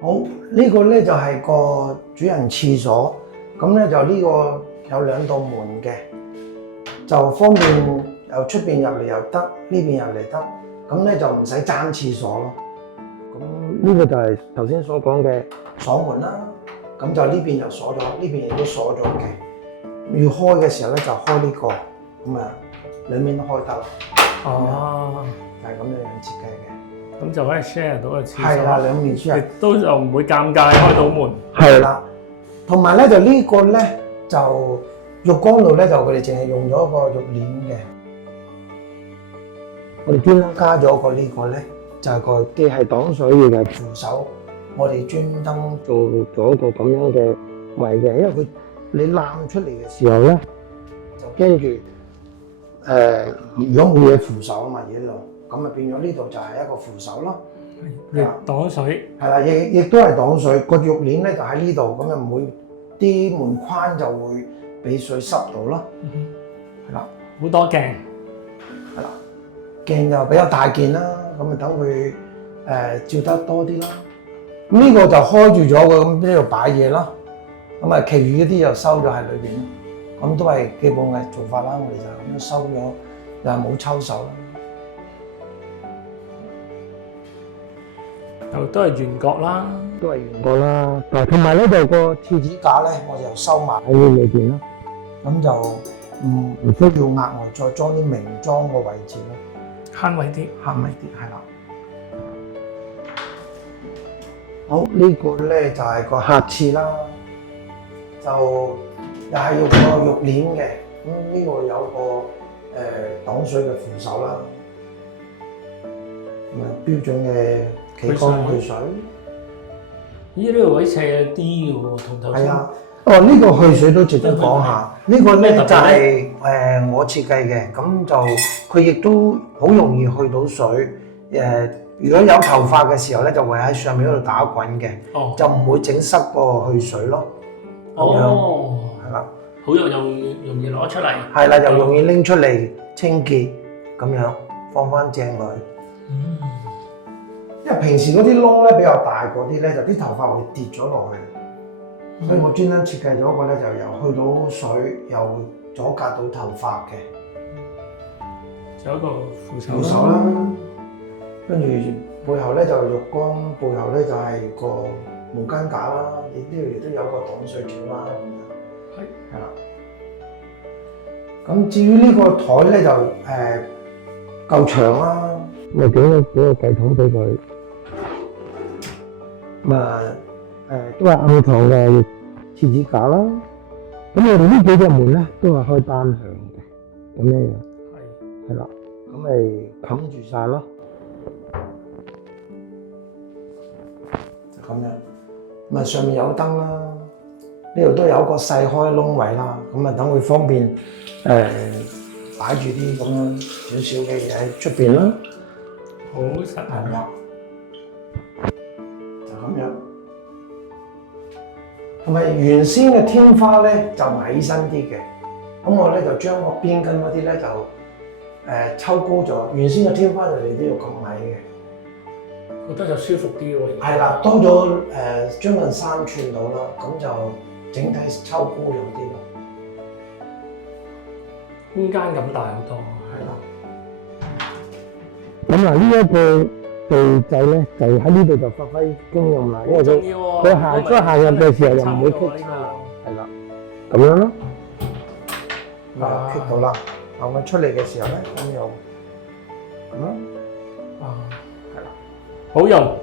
好，呢個咧就係個主人廁所，咁咧就呢個有兩道門嘅，就方便由出邊入嚟又得，呢邊入嚟得，咁咧就唔使爭廁所咯。咁呢個就係頭先所講嘅鎖門啦，咁就呢邊就鎖咗，呢邊亦都鎖咗嘅。要開嘅時候咧就開呢個，咁啊兩邊都開得啦。哦，就係咁樣樣設計嘅。咁就可以 share 到個廁所。係啦，兩面 share。亦都就唔會尷尬開到門。係啦，同埋咧就呢個咧就浴缸度咧就佢哋淨係用咗個浴簾嘅。我哋專登加咗個呢個咧，就係個既係擋水亦係扶手。我哋專登做咗個咁樣嘅位嘅，因為佢你攬出嚟嘅時候咧，就驚住如果冇嘢扶手啊嘛，嘢度。咁啊變咗呢度就係一個扶手咯，亦擋水。係啦，亦都係擋水。個浴簾咧就喺呢度，咁就唔會啲門框就會俾水濕到咯。係啦，好多鏡。係啦，鏡就比較大件啦，咁啊等佢照得多啲啦。咁呢個就開住咗嘅，咁呢度擺嘢咯。咁啊，其餘嗰啲就收咗喺裏邊。咁都係基本嘅做法啦。我哋就咁樣收咗，又冇抽手啦。又都係圓角啦，都係圓角啦，同埋咧就個廁紙架咧，我就收埋喺呢裏邊啦，咁就唔需要額外再裝啲明裝個位置咯，慳位啲，慳位啲係啦。好，呢個咧就係個客廁啦，就又係用個浴簾嘅，咁呢個有個擋水嘅扶手啦，咁啊標準嘅企缸去水。咦？呢個位斜啲嘅喎，同頭先。係啊，呢個去水都值得講下。呢個咧就係我設計嘅，咁就佢亦都好容易去到水。如果有頭髮嘅時候咧，就會喺上面嗰度打滾嘅，就唔會整濕個去水咯。哦，係啦，好容易攞出嚟。係啦，又容易拎出嚟清潔，咁樣放翻正佢。因為平時嗰啲窿咧比較大嗰啲咧，就啲頭髮會跌咗落去，所以我專登設計咗一個咧，就又去到水，又阻隔到頭髮嘅。仲有一個扶手啦，跟住背後咧就浴缸，背後咧就係個毛巾架啦，呢度亦都有個擋水條啦，咁樣。係啦。咁至於呢個台咧就夠長啦，咪整咗幾個櫃桶俾佢。咁啊都係暗藏嘅廁紙架啦。咁我哋呢幾隻門咧都係開單向嘅，咁樣樣。係啦，咁咪冚住晒咯，就咁樣。咁啊上面有燈啦，呢度都有一個細開窿位啦，咁啊等佢方便擺住啲咁樣少少嘅嘢喺出邊啦。好實用啊！就咁樣。同埋原先嘅天花咧就矮身啲嘅，咁我咧就將個邊根嗰啲咧就抽高咗。原先嘅天花就嚟呢度咁矮嘅，覺得就舒服啲喎。係啦，多咗將近3寸到啦，咁就整體抽高咗啲咯，空間咁大好多。係啦。咁嗱呢一個地仔咧，就喺呢度就發揮功用啦，因為佢行入嘅時候又唔會棘親，係啦，咁樣咯。嗱，棘到啦，後尾出嚟嘅時候咧，咁又咁咯。係啦，好用。